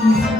on mm you. -hmm.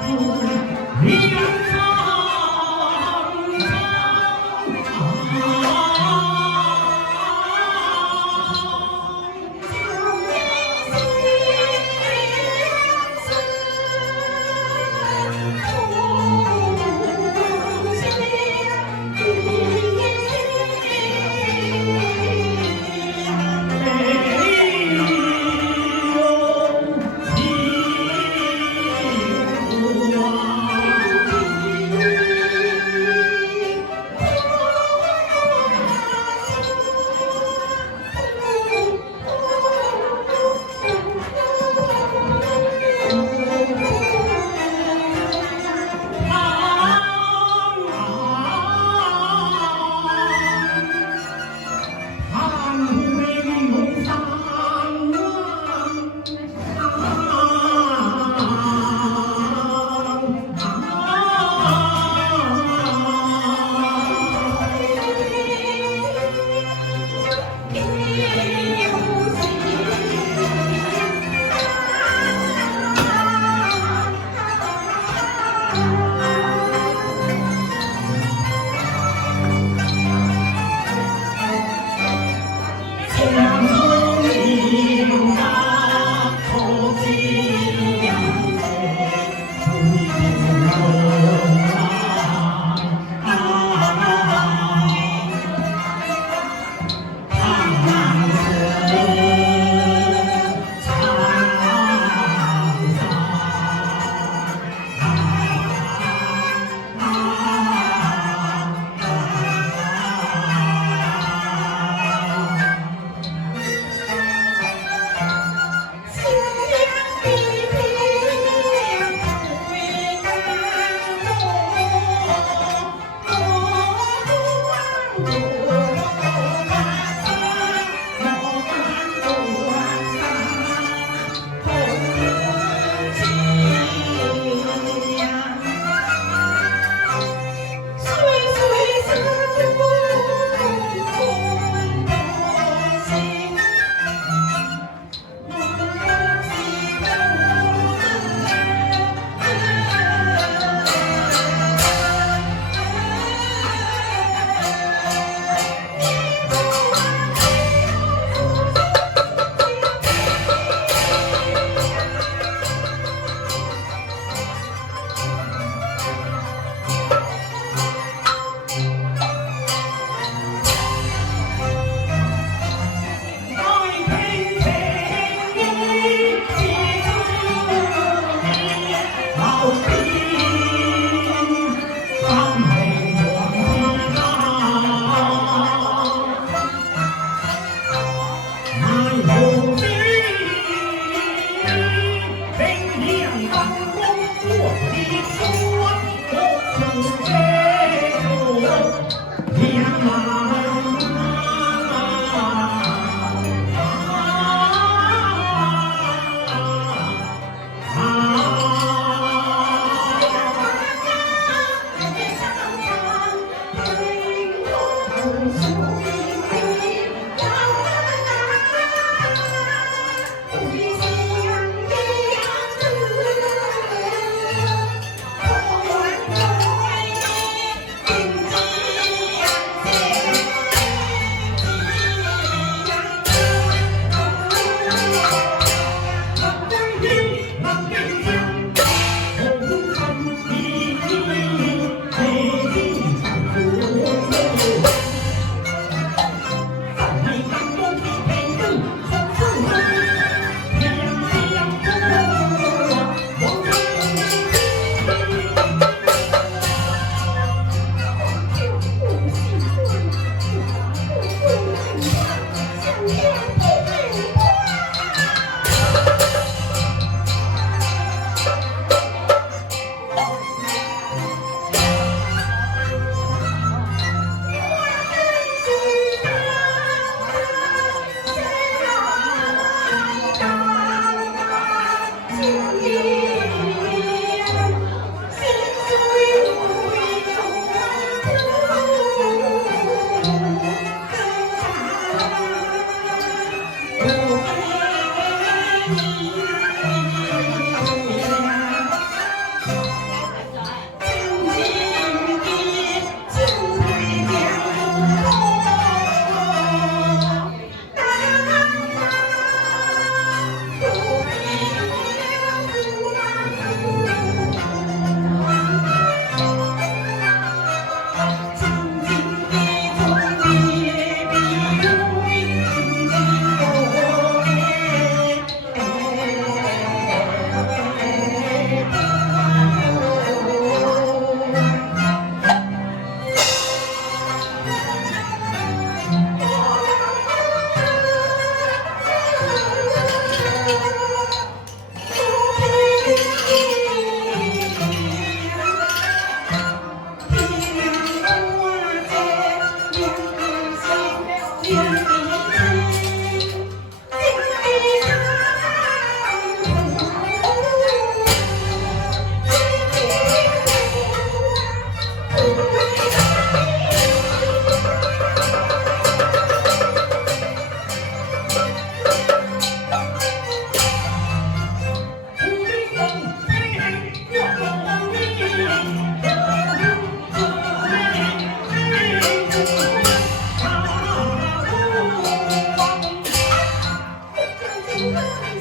Yeah. Thank yeah. you. Thank mm -hmm. you.